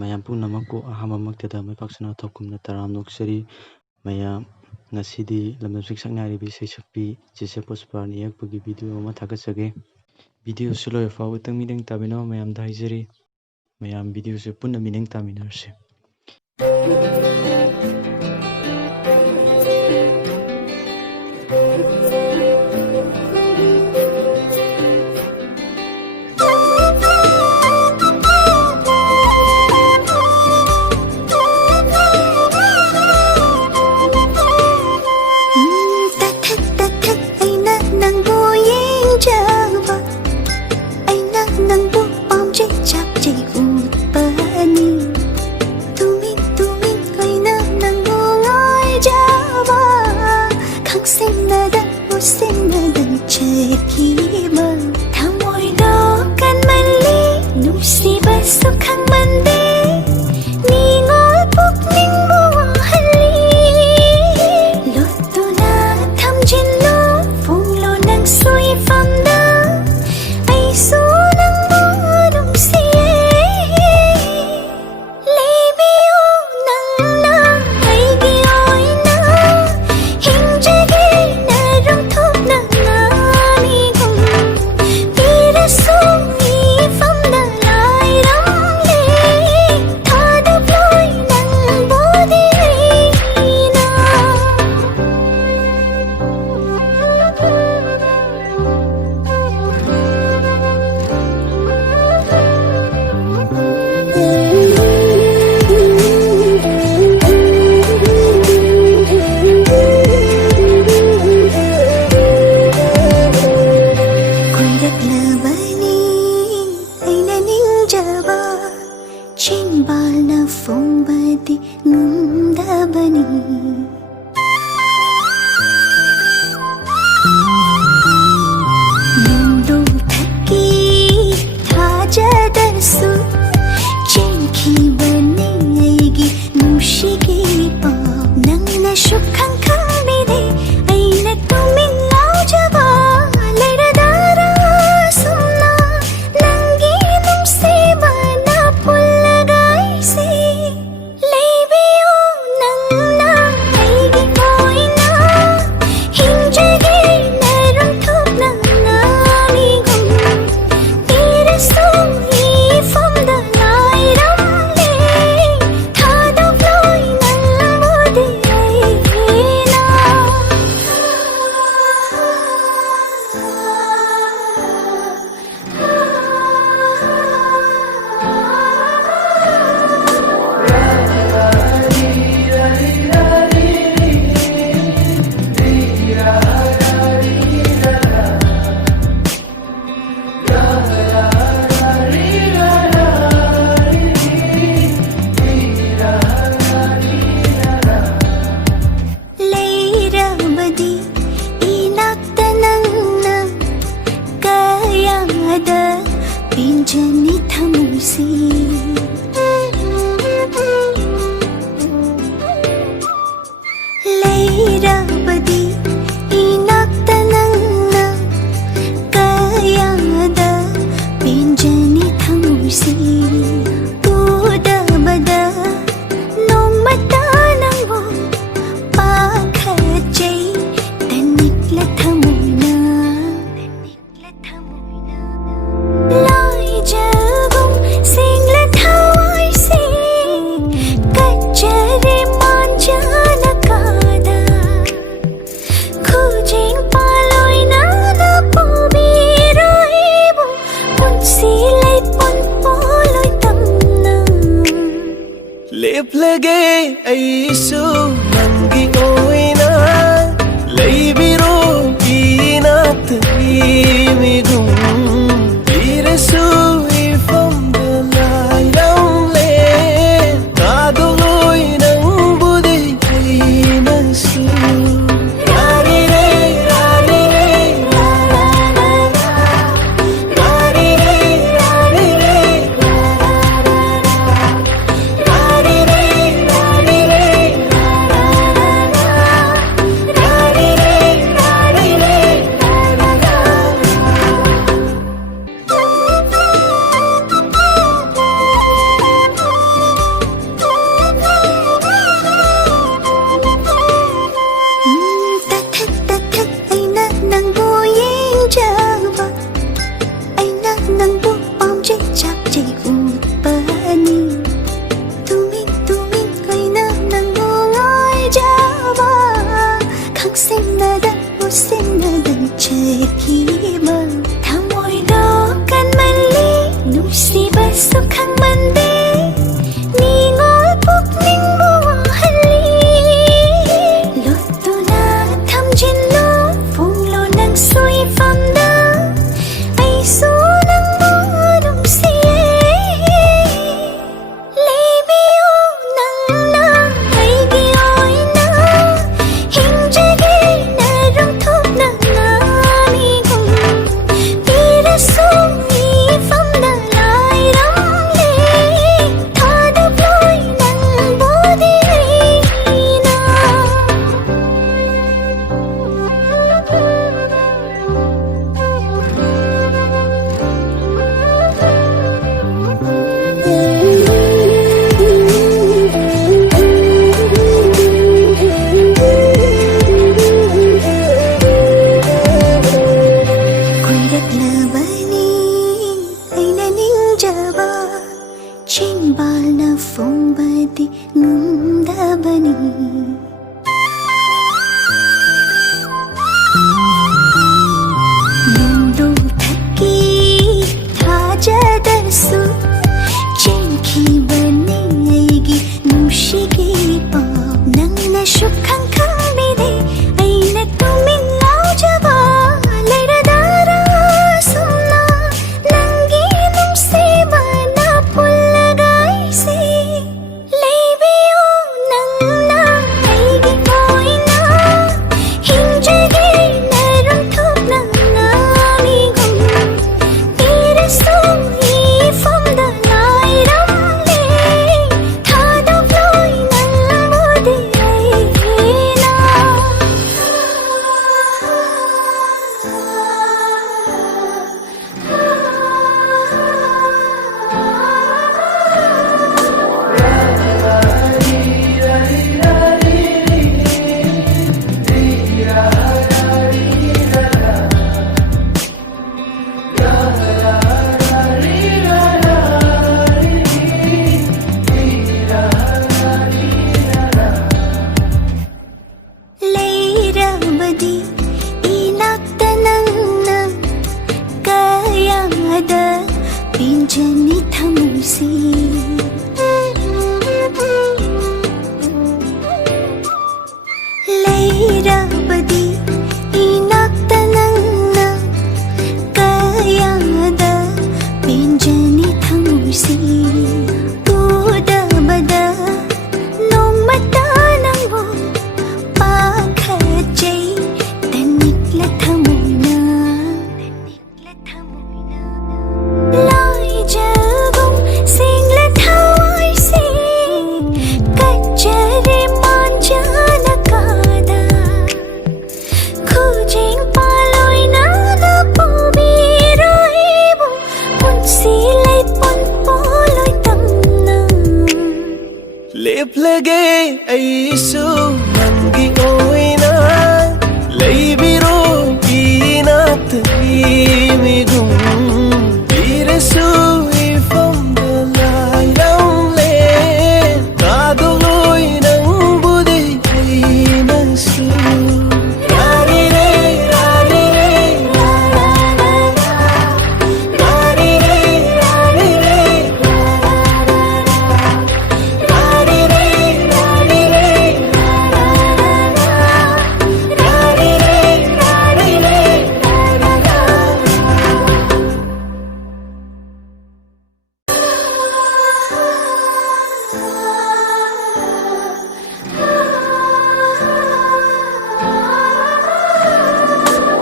ꯃꯌꯥꯝ ꯄꯨꯝꯅꯃꯛꯄꯨ ꯑꯍꯥꯟꯕꯃꯛꯇꯗ ꯃꯥꯏꯄꯥꯛꯁꯅꯥ ꯊꯧꯀꯨꯝꯅ ꯇꯔꯥꯝ ꯅꯣꯛꯆꯔꯤ꯫ ꯃꯌꯥꯝ ꯉꯁꯤꯗꯤ ꯂꯝꯗꯝꯁꯤꯡ ꯁꯛꯅꯥꯏꯔꯤꯕꯤ ꯏꯁꯩ ꯁꯛꯄꯤ ꯆꯦꯆꯦ ꯄꯨꯁꯄꯥꯅ ꯏꯔꯛꯄꯒꯤ ꯚꯤꯗꯤꯑꯣ ꯑꯃ ꯊꯥꯒꯠꯆꯒꯦ꯫ ꯚꯤꯗꯤꯑꯣꯁꯨ ꯂꯣꯏꯕ ꯐꯥꯎꯕꯇꯪ ꯃꯤꯠꯌꯦꯡ ꯇꯥꯕꯤꯅꯕ ꯃꯌꯥꯝꯗ ꯍꯥꯏꯖꯔꯤ꯫ ꯃꯌꯥꯝ ꯚꯤꯗꯤꯑꯣꯁꯨ ꯄꯨꯟꯅ ꯃꯤꯠꯌꯦꯡ ꯇꯥꯃꯤꯟꯅꯔꯁꯤ꯫ Leplage aisu nangi oina leibiro inatni migum irasu ifam dalailamle kadoi nang budi inasu rari re rari re rari re rari re rari re rari re ꯌꯥꯜꯅ ꯐꯣꯡꯕꯗꯤ ꯉꯝꯗꯕꯅꯤ ꯅꯣꯡꯊꯛꯀꯤ ꯊꯥꯖꯗꯔꯁꯨ ꯆꯦꯟꯈꯤꯕꯅꯤ ꯑꯩꯒꯤ ꯅꯨꯡꯁꯤꯒꯤ ꯄꯥꯎ ꯅꯪꯅꯁꯨ ꯈꯪꯕꯤꯗꯦ ꯑꯩꯅ ꯇꯨꯃꯤꯟ ꯂꯥꯎꯖꯕ ꯂꯩꯔꯗꯔꯁꯨꯝꯅ ꯅꯪꯒꯤ ꯅꯨꯡꯁꯤꯕꯅ ꯄꯨꯜꯂꯒ ꯑꯩꯁꯦ ꯂꯩꯕꯤꯌꯨ ꯅꯪꯅ ꯑꯩꯒꯤ ꯑꯣꯏꯅ ꯍꯤꯡꯖꯒꯦ ꯅꯔꯨꯝꯊꯣꯛꯅ ꯉꯥꯡꯉꯤꯒꯨꯝ ꯄꯤꯔꯁꯨ 이품도 나이람네 다독로이 낭보디 아이나 레이라버디 이낙다 낭나 까야다 빈전이 타물시 레이라버디 이낙다 낭나 까야다 빈전이 타물시 우다바다 농마다 낭보 पाखजै तनिक्ला थमुना लाइजगुम सिंगला थवाइसे कच्चरे मांजन कादा खुजिङ पालोइ नाना पुबिरोइबु पुन्सिलै पुनपोलोइ तमना लेप्लगे ऐसु नंगी ओ